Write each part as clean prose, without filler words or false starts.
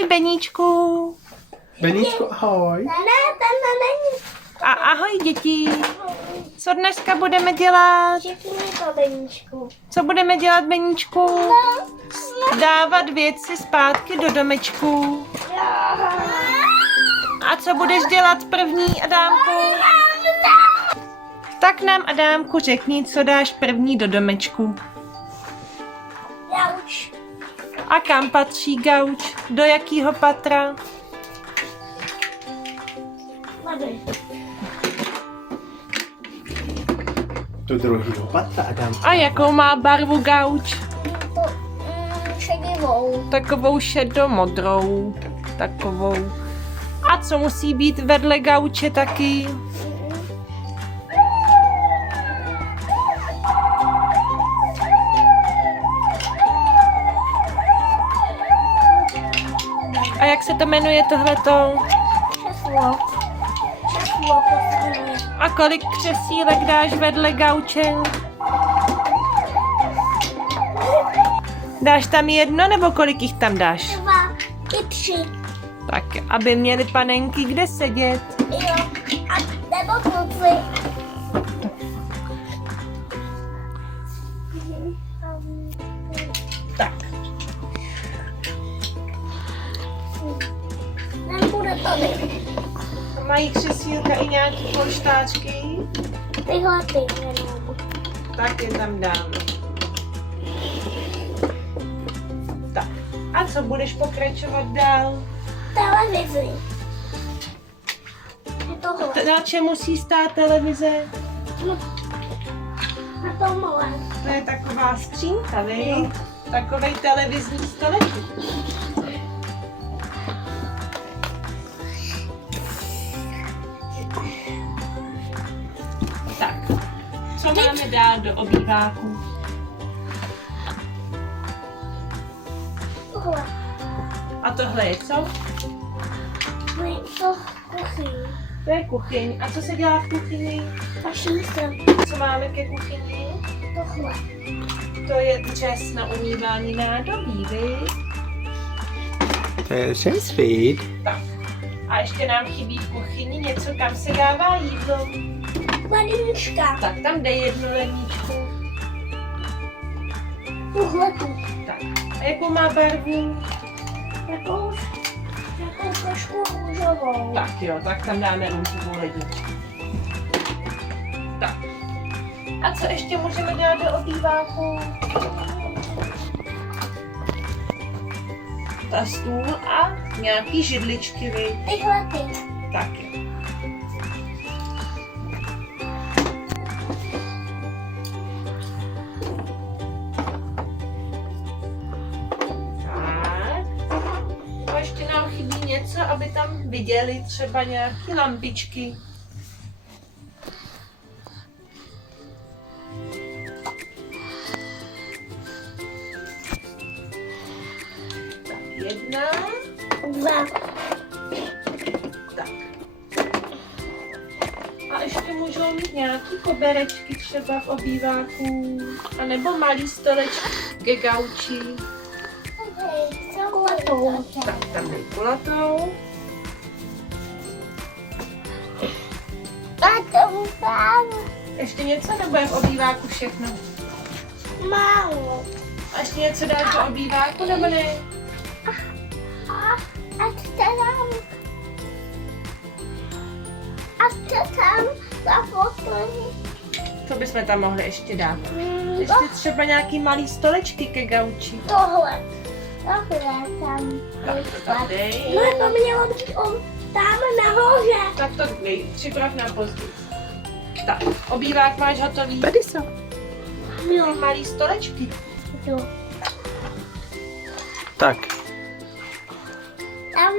Ahoj, Beníčku. Beníčku, ahoj. Ne, tenhle není. A ahoj, děti. Co dneska budeme dělat? Řekni mi to, Beníčku. Co budeme dělat, Beníčku? Dávat věci zpátky do domečku. A co budeš dělat první, Adámku? Tak nám, Adámku, řekni, co dáš první do domečku. Gauč. A kam patří gauč? Do jakého patra? Tady. Do druhého patra, Adam. A jakou má barvu gauč? Šedivou. Takovou šedomodrou. Takovou. A co musí být vedle gauče taky? A jak se to jmenuje tohleto? Křeslo. Křeslo poslední. A kolik křesílek dáš vedle gauče? Dáš tam jedno, nebo kolik jich tam dáš? 2 i 3. Tak, aby měli panenky kde sedět. Jo. A nebo kluci. Tak. Nebude tady. Mají křesílka i nějaký polštáčky? Tyhle ty jenom. Tak je tam dáme. Tak. A co budeš pokračovat dál? Televizi. Je tohle. Na čem musí stát televize? Na tomhle. To je taková skřínka, viď? Takovej televizní stoleček. Tak, co máme dát do obýváku? Tohle. A tohle je co? To kuchyň. To je kuchyň. A co se dělá v kuchyni? Vaší jsem. Co máme ke kuchyni? Tohle. To je dřez na umývání nádobí, viď? To je sweet. Tak. A ještě nám chybí v kuchyni něco, kam se dává jídlo. Lednička. Tak tam dej jednu ledničku. Tuhle tu. Tak. A jakou má barvu? Jakou trošku růžovou. Tak jo, tak tam dáme růžovou ledničku. Tak. A co ještě můžeme dát do obýváku? Ta stůl a nějaký židličky, viď? Tyhle ty. Tak jo. Tak. A ještě nám chybí něco, aby tam viděli třeba nějaké lampičky. Tak, 1. 2. Tak. A ještě můžou mít nějaký koberečky třeba v obýváku, anebo malý stolečky ke gauči. Kulatou. Tak, tam dej kulatou. A to mám Ještě něco, nebo je v obýváku všechno? málo. A ještě něco dáš do obýváku, nebo ne? A co tam za fotky? Co bychom tam mohli ještě dát? Ještě třeba nějaký malý stolečky ke gauči. Tohle tam. Tak to tam dej. No to mělo být tam nahoře. Tak to dej, připrav na později. Tak, obývák máš hotový. Tady jsou. Jo. Malý stolečky. Jo. Tak, Tam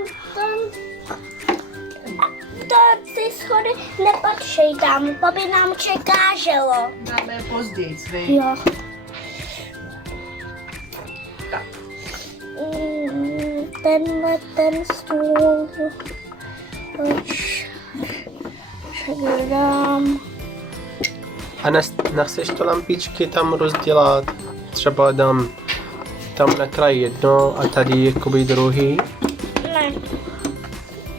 ty schody nepatří tam, to by nám překáželo. Dáme je později, viď? Jo. Tak. Ten stůl. Dám. a nechceš to lampičky tam rozdělat? Třeba dám tam na kraj jedno a tady jakoby druhý.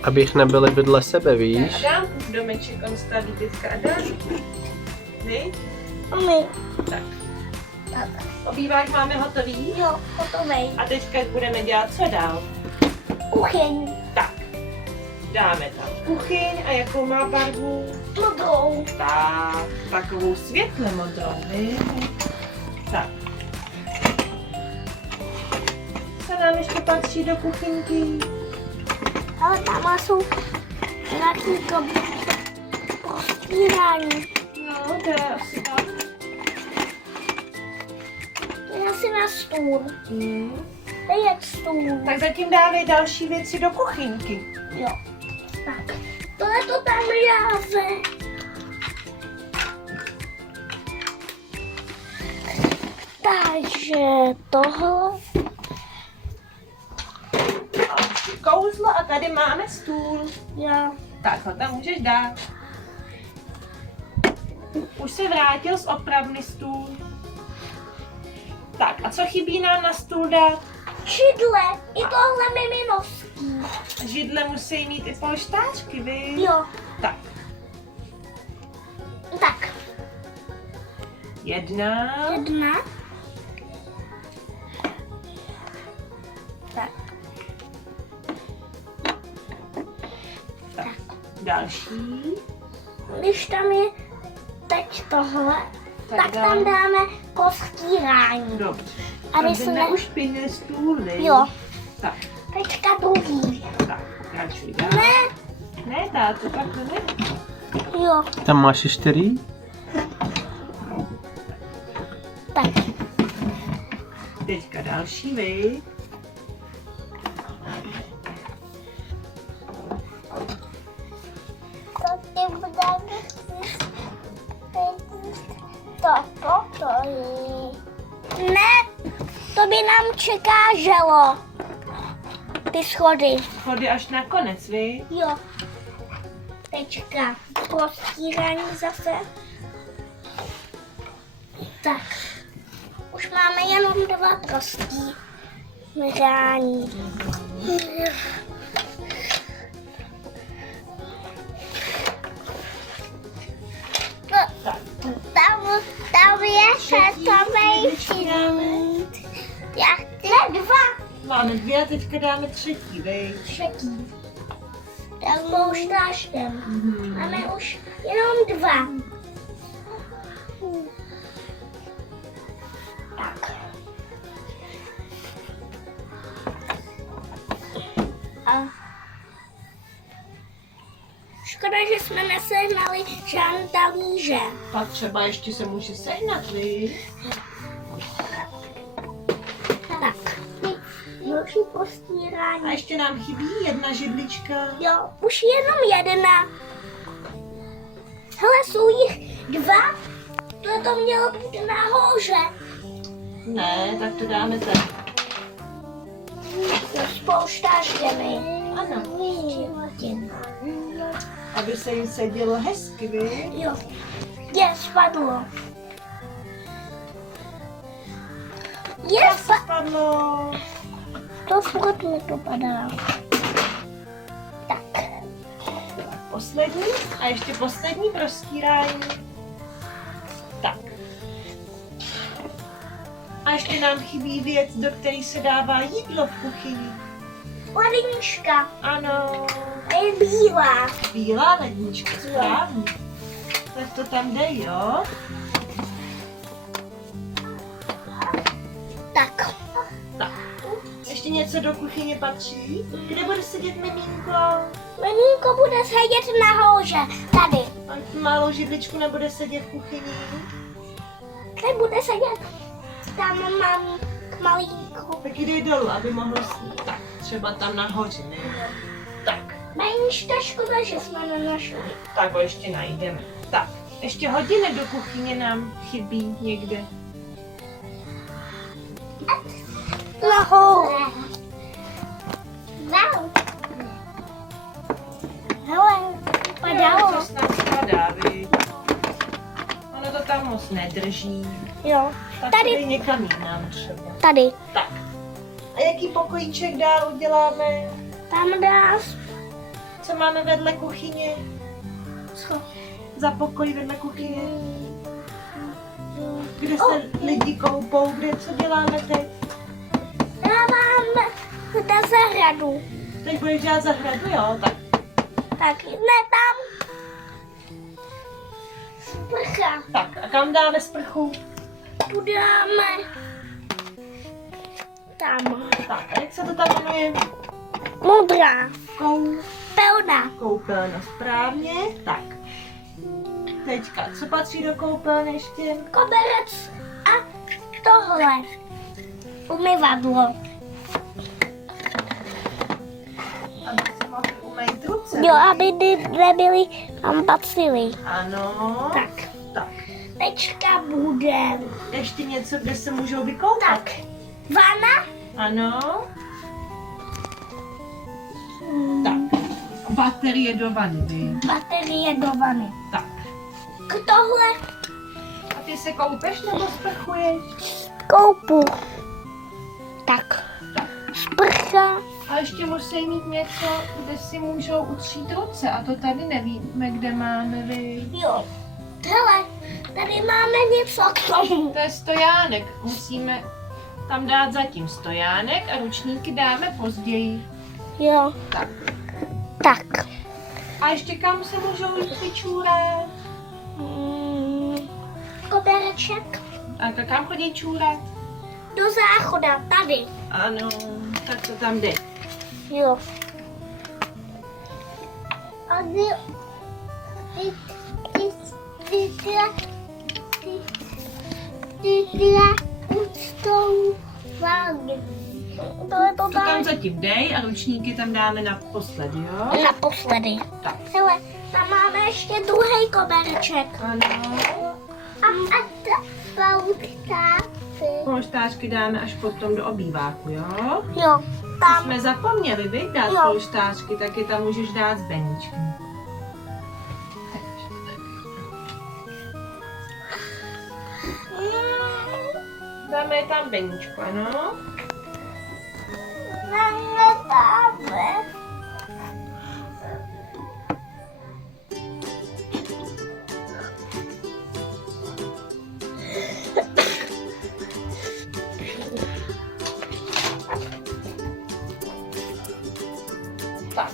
Abych nebyli vedle sebe, víš? Adam, domeček on staví teďka Adam. Vy? My. Tak. Tak. Obývák máme hotový. Jo, hotovej. A teďka budeme dělat co dál? Kuchyň. Tak. Dáme tam kuchyň a jakou má barvu? Modrou. Tak, takovou světle modrou, vy? Tak. Co nám ještě patří do kuchyňky? Ale tam jsou nějaký prostírání. No, to je asi tak. To je asi na stůl. To je stůl. Tak zatím dávej další věci do kuchyňky. Jo. Tak. Tohle to tam dáme. Takže tohle. Kouzlo a tady máme stůl. Jo. Tak ho tam můžeš dát. Už se vrátil z opravny stůl. Tak a co chybí nám na stůl dát? Židle. I tohle miminovský. Židle musí mít i polštářky, vy? Jo. Tak. Tak. Jedna. Tak. Další. Když tam je teď tohle, tak tam dáme postírání. Dobře. Aby Aby jsme... neušpinili stůl, vy? Jo. Tak, Teďka druhý. tak. Pokračuj dál. Ne. Ne, táto, takhle ne. Jo. Tam máš 4? Tak. Teďka další, vy? To ty budeme to je. Ne, to by nám čeká želo. Ty schody. Schody až na konec, vy? Jo. Teďka prostírání zase. Tak. Už máme jenom 2 prostírání. Tam je šestovej šít. Já chci 2. Máme 2 a teďka dáme třetí, vy? Třetí. Tak pouštáškem. Máme už jenom 2. Tak. A škoda, že jsme nesehnali žádné talíře. Pak třeba ještě se může sehnat, vy? Tak. Další A postírání. ještě nám chybí jedna židlička. Jo, už jenom 1. Hele, jsou jich 2. To mělo být nahoře. Ne, tak to dáme tady. To s pouštářkami. Ano. Hodin. Aby se jim sedělo hezky, vy? Jo. Je, spadlo. Spadlo. To furt mi to padá. Tak. Poslední a ještě poslední prostírání. Tak. A ještě nám chybí věc, do které se dává jídlo v kuchyni. Lednička. Ano. Je bílá. Bílá lednička, správně. Tak to tam jde, jo? Tak. Tak. Ještě něco do kuchyně patří? Kde bude sedět miminko? Menínko bude sedět nahoře. Tady. A malou židličku nebude sedět v kuchyni? Tady bude sedět. Tam mám k malínku. Tak jde dolů, aby mohl snít. Tak, třeba tam nahoře, ne? Tak, Meníčka, škoda, že jsme nenašli. tak ho ještě najdeme. Tak, ještě hodiny do kuchyně nám chybí někde. Nahoře. Wow. Hele, padalo. To snad spadá, viď? Ono to tam moc nedrží. Jo. Tak Tady. tady někam jinam třeba. Tady. Tak. A jaký pokojíček dál uděláme? Tam dáš. Co máme vedle kuchyně? Co? Za pokoj vedle kuchyně. Kde se lidi koupou, co děláme teď? Dáváme na zahradu. Teď budeš dělat zahradu, jo? Tak. Tak, ne tam. Sprcha. Tak, a kam dáme sprchu? Tu dáme. Tam. Tak, a jak se to tam jmenuje? Modrá. Pelna. Koupelna, správně. Tak. Teďka, co patří do koupelny ještě? Koberec a tohle. Umyvadlo. Aby si mohli umýt ruce. Jo, aby nebyly tam bacily. Ano. Tak. Tak. Teďka bude. Ještě něco, kde se můžou vykoupat. Tak. Vana. Ano. Tak. Baterie do vany, vy. Baterie do vany. Tak. K tohle A ty se koupeš nebo sprchuješ? koupu. Tak. Sprcha. A ještě musí mít něco, kde si můžou utřít ruce. A to tady nevíme, kde máme, vy. Jo. Hele, tady máme něco k tomu. To je stojánek. Musíme tam dát zatím stojánek a ručníky dáme později. Jo. Tak. Tak. A ještě kam se můžou jít ty čůrat? Kobereček. A to kam chodí čůrat? Do záchoda, tady. Ano, tak to tam jde. Jo. A ty úctou vágy. To je to To tam tam zatím dej a ručníky tam dáme naposled, jo? naposledy. Tak. Hele, tam máme ještě druhý kobereček. Ano. A ta polštářky. Polštářky dáme až potom do obýváku, jo? Jo, tam. Jsme zapomněli, vy, dát Jo. polštářky, tak je tam můžeš dát s beníčkem. Dáme je tam beníčko, ano? Dáme. Tak.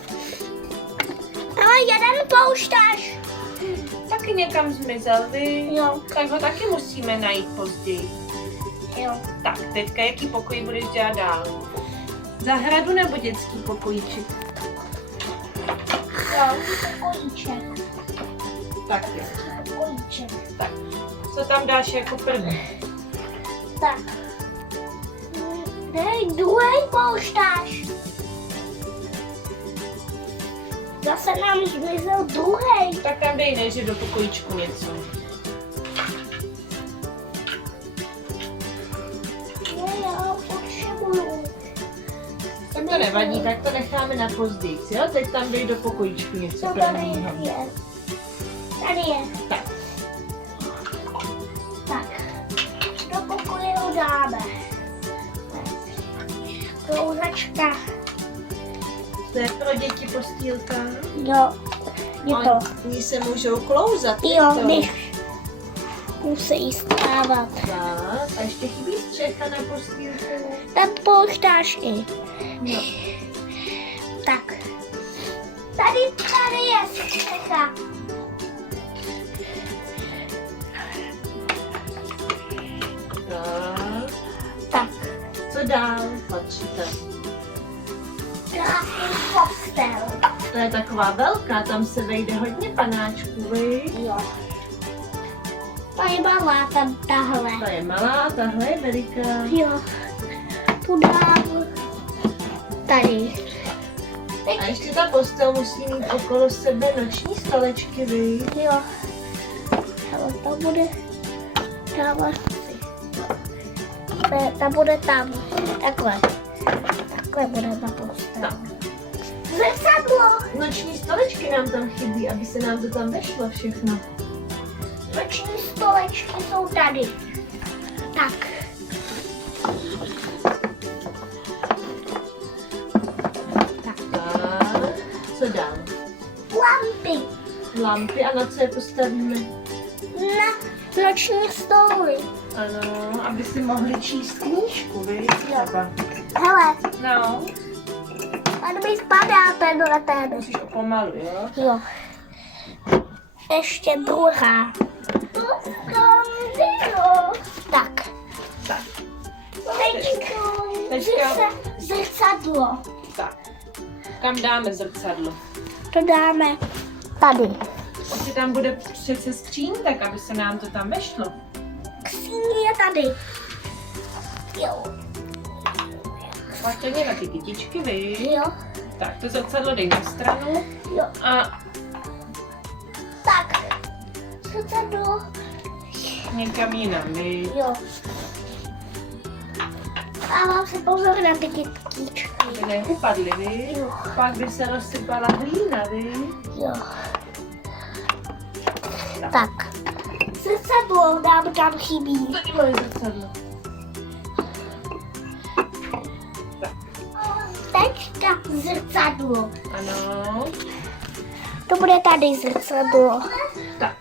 Ale jeden polštář. Taky někam zmizel, vy? Jo. Tak ho taky musíme najít později. Jo. Tak, teďka jaký pokoj budeš dělat dál? Zahradu nebo dětský pokojíček? Jo, pokojíček. Tak jo. Pokojíček. Tak. Co tam dáš jako první? Tak. Dej druhý polštář. Zase nám zmizel druhý. Tak tam dej nejdřív do pokojíčku něco. Já potřebuju. Tak to nevadí, tak to necháme na později, jo? Teď tam dej do pokojíčku něco Co tady prvního. je? Tady je. Tak. Tak. Do pokoje ho dáme. Klouzačka. To je pro děti postýlka. Jo. Je to. Oni se můžou klouzat. Jo, to. když musí stávat. Tak, a ještě chybí střecha na postýlku. Tam polštář i. No. Tak. Tady je střecha. Tak. Tak. Co dál patří tam? Krásný postel. To je taková velká, tam se vejde hodně panáčků, vy? Jo. To je malá tam tahle. Ta je malá, tahle je veliká. Jo. Tu dám tady. A ještě ta postel musí mít okolo sebe noční stolečky, vy? Jo. Ale to bude tamhle. Ta bude tam. Takhle. Takhle bude ta postel. Tak. Zrcadlo. Noční stolečky nám tam chybí, aby se nám to tam vešlo všechno. Noční stolečky jsou tady. Tak. Tak. lampy a na co je postavíme? Na noční stoly. Ano, aby si mohli číst knížku, víš? Třeba. Hele, No, tady mi spadá ten. musíš pomalu, jo? Jo. Ještě druhá. Tak. Tak, Teďka zrcadlo. tak. Kam dáme zrcadlo? To dáme tady. Jestli tam bude přece skříň, tak aby se nám to tam vešlo. Ksíně je tady. Jo. Patrně na ty kytičky, víš? Jo. Tak, to zrcadlo dej na stranu Jo. a Tak. Zrcadlo. někam jinam, víš? Jo. A mám se pozor na ty kytičky. Aby neupadly, víš? Jo. Pak by se rozsypala hlína, víš? Jo. Tak. Zrcadlo nám tam chybí. To nemoje zrcadlo. Teďka zrcadlo. Ano. To bude tady zrcadlo. Tak.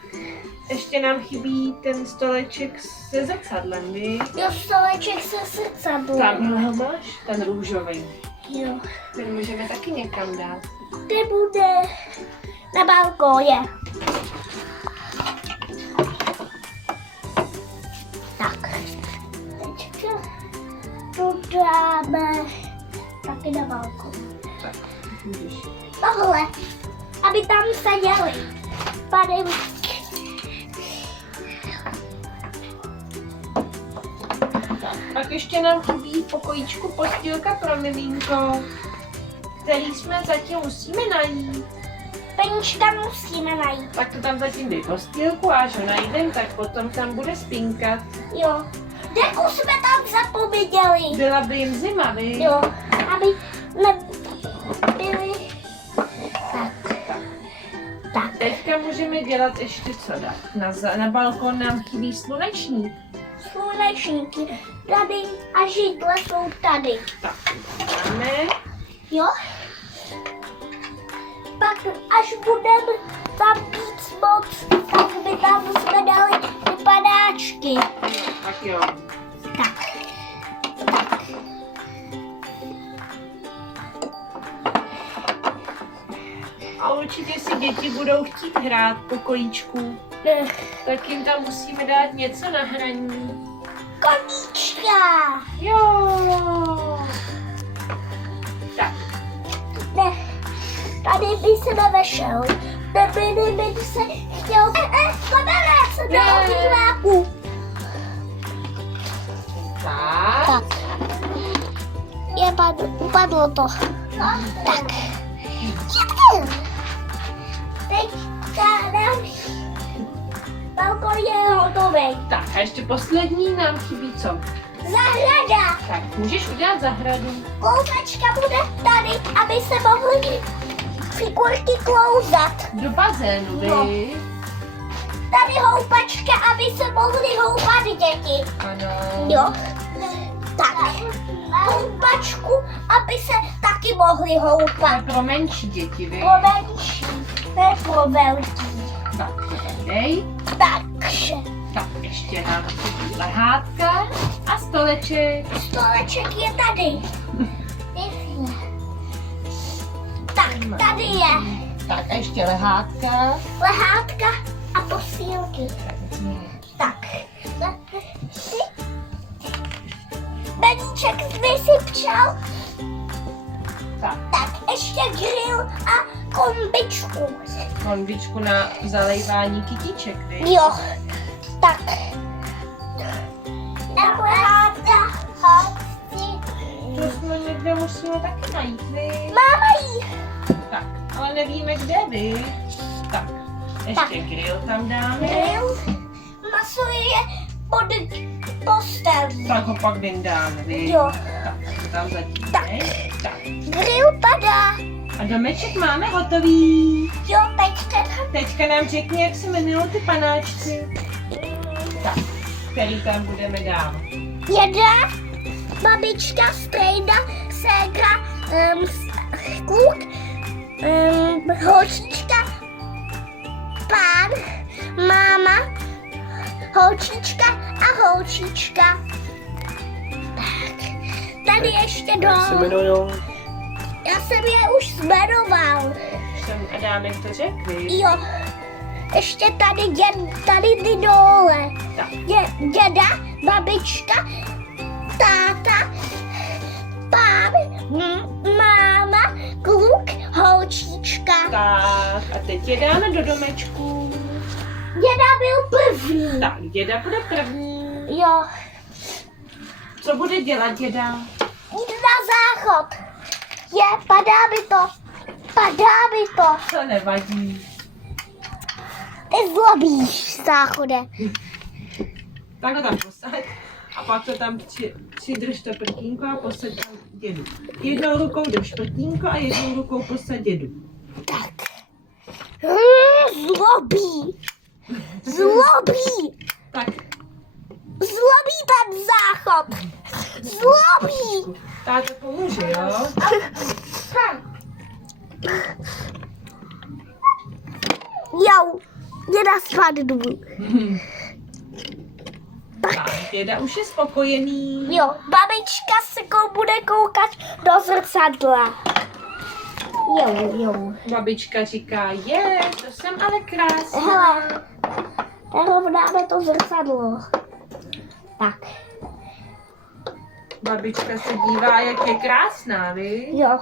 Ještě nám chybí ten stoleček se zrcadlem, víš? Jo, stoleček se zrcadlem. Tamhle ho máš, ten růžový. Jo. Ten můžeme taky někam dát. Kde bude na balkóně. Tak. Teďka to dáme taky na balkón. Tak, můžeš. Tohle, aby tam seděli. Panenky. Pak ještě nám chybí v pokojíčku postýlka pro miminko, který jsme zatím musíme najít. Peníčka musíme najít. Tak to tam zatím dej postýlku a až ho najdem, tak potom tam bude spinkat. Jo. Deku jsme tam zapomněli. Byla by jim zima, víš? Jo, aby nebyli. Tak. Tak. Teďka můžeme dělat ještě co dát. Na balkon nám chybí slunečník. Slunečníky. Tady a židle jsou tady. Tak, dáme. Jo? Pak až budeme tam víc moc, tak by tam jsme dali vypadáčky. Tak jo. Tak. Tak. A určitě si děti budou chtít hrát v pokojíčku. Tak jim tam musíme dát něco na hraní. Koníčka. Jo. Tak, Ne, tady by se nevešel. By se chtěl... Koberec do obýváku. tak. Upadlo to. Tak. Teďka nám balkon je hotový. Tak a ještě poslední nám chybí co? Zahrada. Tak, můžeš udělat zahradu. Koupečka bude tady, aby se mohly figurky klouzat. Do bazénu, No. vy? Tady houpačka, aby se mohly houpat děti. Ano. Jo. Tak. Houpačku, aby se taky mohly houpat. Pro menší děti, vy? Pro menší, ne pro velký. Tak, to tam dej. Takže Tak, ještě nám chybí lehátka a stoleček. stoleček je tady. Tak, tady je Tak, a ještě lehátka. lehátka a posílky. Tak. Beníček vysypčal. Tak, Tak, ještě grill a kombičku. konvičku na zalejvání kytiček, vy? Jo. Tak. Lehátka. To jsme někde musíme taky najít, vy? Máme jí. Tak, ale nevíme kde, vy? Tak, ještě grill tam dáme. Grill. Maso je pod postelí. Tak ho pak vyndáme, vy? Jo. Tak, to tam zatím, Tak. ne? Tak. Grill padá. A domeček máme hotový. Jo, teďka. Teďka nám řekni, jak se jmenují ty panáčky. Tak, který tam budeme dávat. Jedna, babička, strejda, ségra, kluk, holčička holčička a holčička. Tak, tady ještě Jak se dole. jmenujou? Já jsem je už jmenoval. Jsem Adámek to řekl, víš? Jo. Ještě tady ty dole. Tak. Děda, babička, táta, pán, máma, kluk, holčička. Tak, a teď je dáme do domečku. Děda byl první. Tak, děda bude první. Jo. Co bude dělat děda? Jít na záchod. Padá mi to. Padá mi to. To nevadí. Ty zlobíš, záchode. Tak ho tam posaď. A pak to tam přidrž to prkínko a posaď tam dědu. Jednou rukou drž prkínko a jednou rukou posaď dědu. Tak. Zlobí. Zlobí. Tak, Zlobí ten záchod. Zlobí. táta pomůže, jo? Jo, děda spadnu. Tak, děda už je spokojený. Jo, babička se bude koukat do zrcadla. Jo. Babička říká, to jsem ale krásná. Hele, narovnáme to zrcadlo. Tak, Babička se dívá, jak je krásná, víš? jo.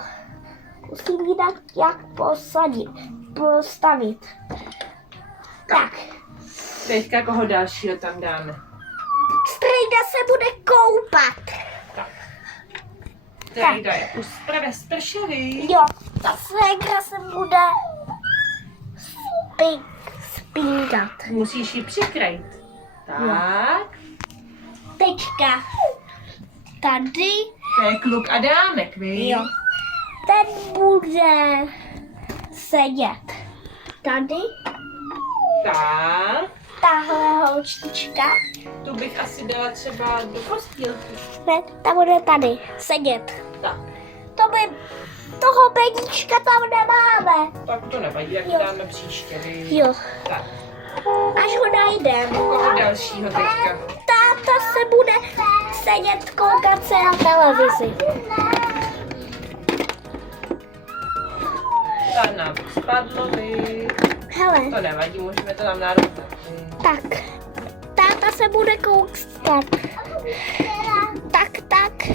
Musím jí dát jak postavit. Tak, Teďka koho dalšího tam dáme? strejda se bude koupat. Trejda je už zprve spršeli. Jo, ta ségra se bude spínkat. Musíš ji přikrýt. Tak, Teďka tady, to je kluk Adámek, víš? jo, ten bude sedět tady, Tak, tahle holčička, tu bych asi dala třeba do postýlky. ne, ta bude tady sedět. Tak, Toho peníčka tam nemáme. tak to nevadí, jak to Jo. dáme příště, víš? Jo, Tak, až ho najdem. koho dalšího teďka? Táta se bude sedět, koukat se na televizi. Tam nám spadlo, víš? Hele, To nevadí, můžeme to tam narovnat. tak. Táta se bude koukat. Tak.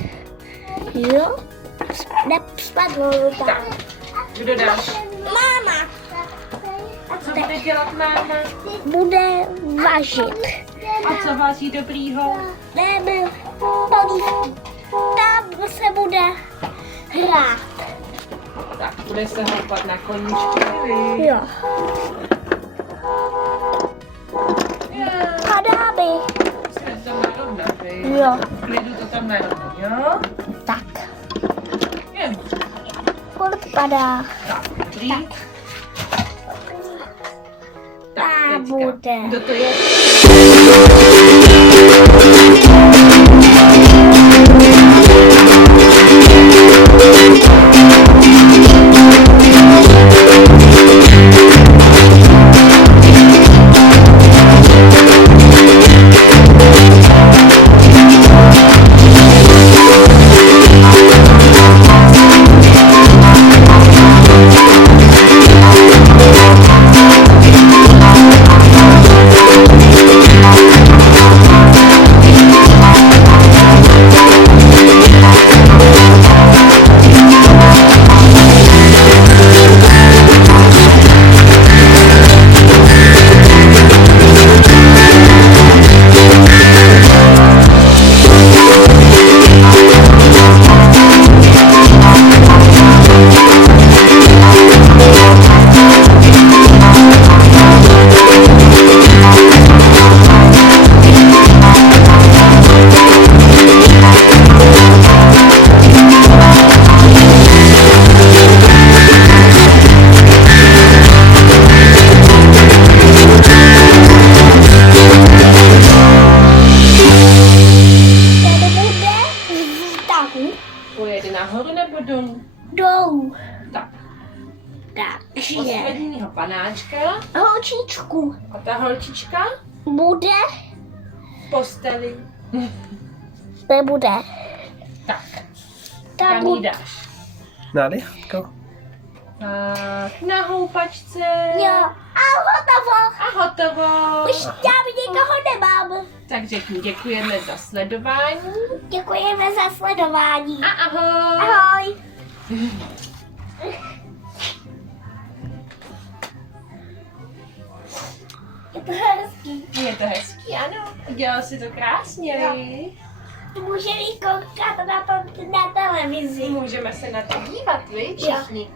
Jo. Nespadlo to Tak, tam. kdo další? Máma A co bude dělat máma? bude vařit. A co vaří dobrýho? Nebyl polívku. Tam se bude hrát. Tak, bude se houpat na koníčku, víš? Jo. Jo. Padá by. Musíme to tam narovnat, víš? Jo. V klidu to tam narovnat, jo? Tak. Jo. Furt padá. Tak, dobrý. A teďka. bude. Kdo to je? Pojede nahoru nebo dolů? Dolů. Tak, Takže posledního panáčka holčičku a ta holčička? bude posteli. Nebude. Tak, Tam kam jí bude. dáš? Na lihatko. Tak, na houpačce. Jo. A hotovo. A hotovo. Už tam nikoho nemám. Tak řekni, děkujeme za sledování. Děkujeme za sledování. A ahoj. Ahoj. Je to hezký. Je to hezký, ano. Udělal si to krásně. Jo. Můžeme jít koukat na televizi. Můžeme se na to dívat, vy všichni.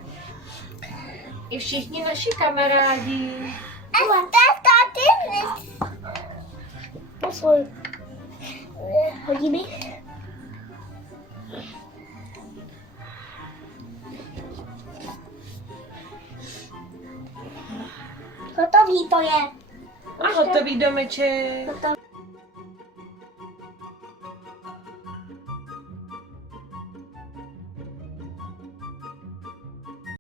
I všichni naši kamarádi. Poslouchej. Hodiny. Hotový to je. A hotový domeček. Hotový.